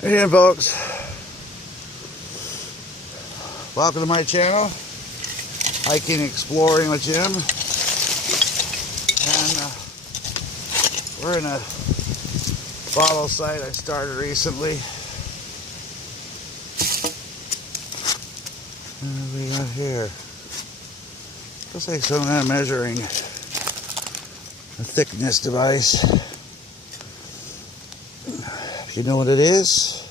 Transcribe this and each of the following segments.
Hey folks, welcome to my channel, Hiking Exploring with Jim, and we're in a bottle site I started recently. What do we got here? Looks like some kind of measuring a thickness device. If you know what it is,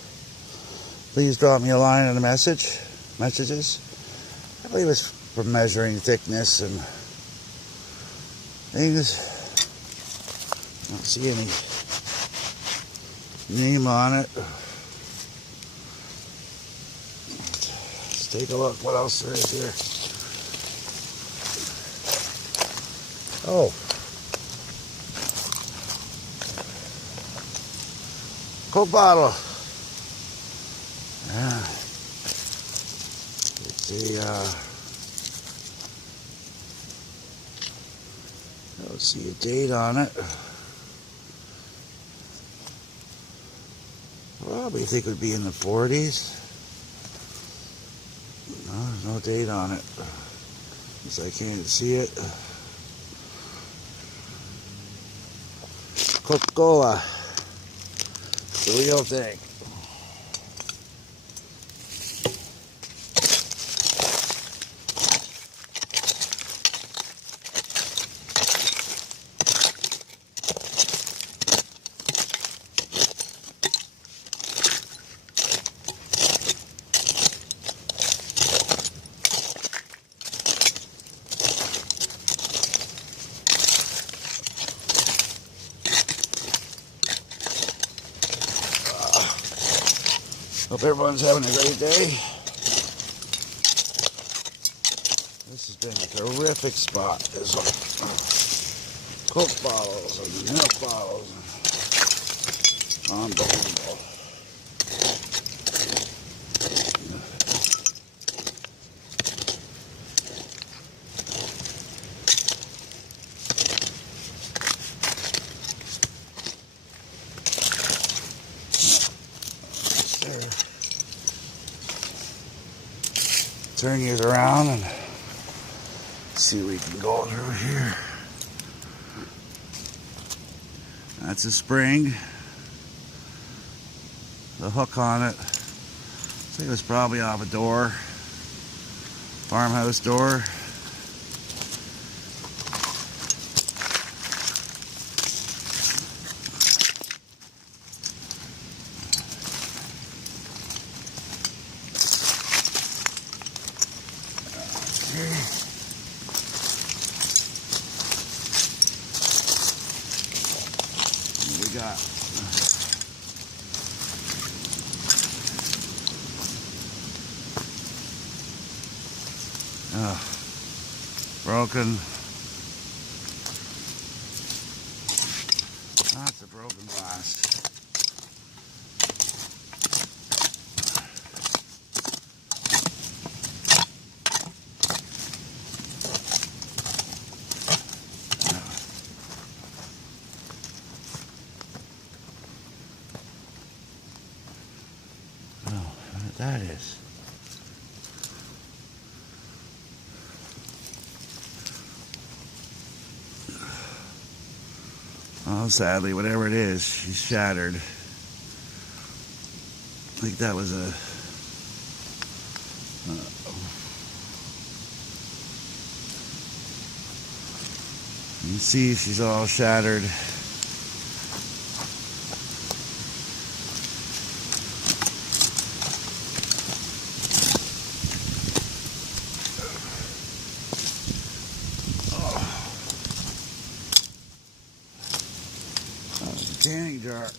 please drop me a line in the messages. I believe it's for measuring thickness and things. I don't see any name on it. Let's take a look what else there is here. Oh, Coke bottle. Yeah. Let's see, I don't see a date on it. Probably think it would be in the 40s. No, there's no date on it. Because I can't see it. Coca-Cola. The real thing. Hope everyone's having a great day. This has been a terrific spot. There's Coke bottles and milk bottles. Unbelievable. Turn yours around and see what we can go through here. That's a spring. The hook on it. I think it was probably off a door. Farmhouse door. We got broken. That's a broken glass. That is. Oh, sadly, whatever it is, she's shattered. I think that was a... you can see she's all shattered. Canning jar.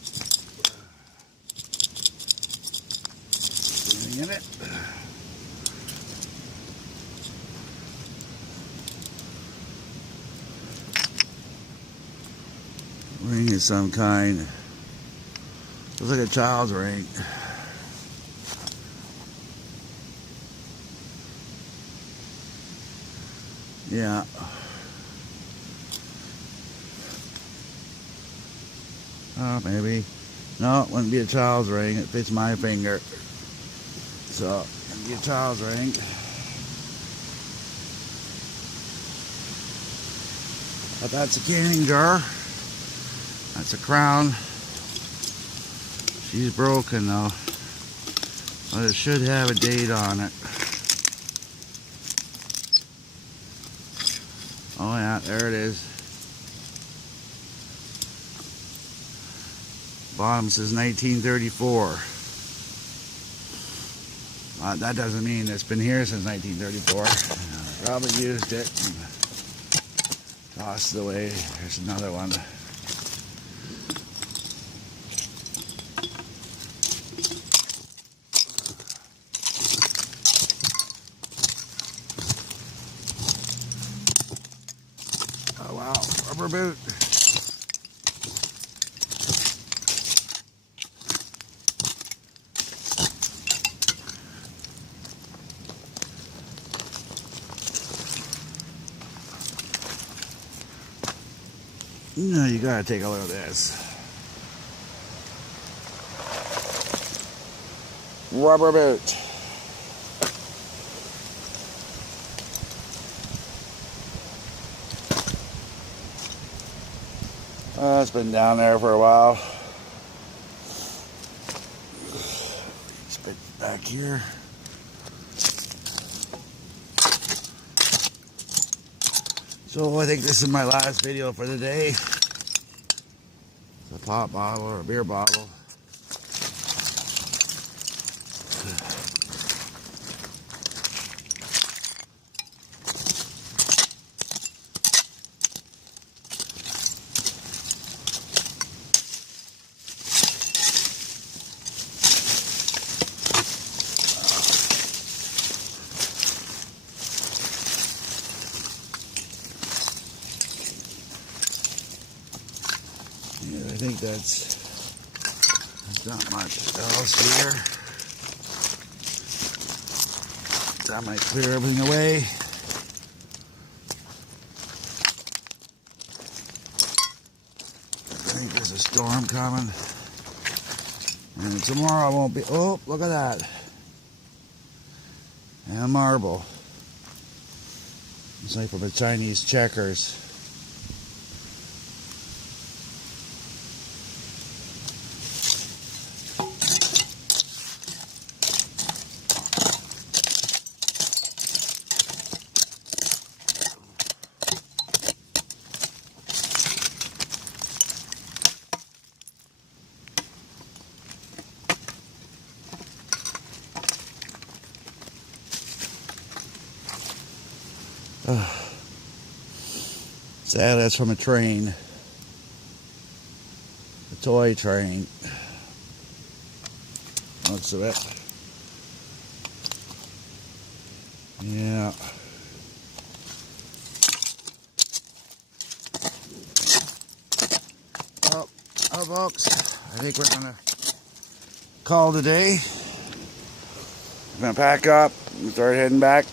Anything in it? Ring of some kind. Looks like a child's ring. Yeah. Oh, maybe No, it wouldn't be a child's ring. It fits my finger. So, it wouldn't be a child's ring. But that's a canning jar. That's a crown. She's broken though. But it should have a date on it. Oh yeah, there it is. Bottom says 1934. That doesn't mean it's been here since 1934. Probably used it and tossed it away. There's another one. Oh wow, rubber boot. No, you gotta take a look at this. Rubber boot. It's been down there for a while. Spit back here. So I think this is my last video for the day. It's a pop bottle or a beer bottle. Yeah, I think there's not much else here. That might clear everything away. I think there's a storm coming. And tomorrow won't be. Oh, look at that. And marble. It's like from the Chinese checkers. Sad, that's from a train. A toy train. Looks of it. Yeah. Well, folks, I think we're gonna call it a day. I'm gonna pack up and start heading back.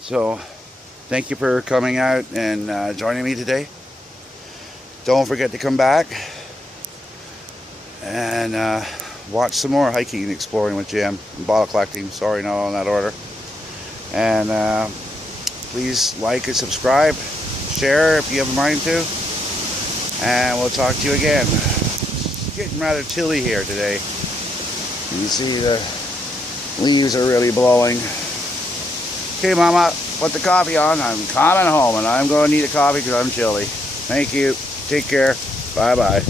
So, thank you for coming out and joining me today. Don't forget to come back and watch some more hiking and exploring with Jim and bottle collecting. Sorry, not all in that order. And please like and subscribe, share if you have a mind to. And we'll talk to you again. It's getting rather chilly here today. You can see the leaves are really blowing. Okay, Mama, put the coffee on. I'm coming home, and I'm going to need a coffee because I'm chilly. Thank you. Take care. Bye-bye.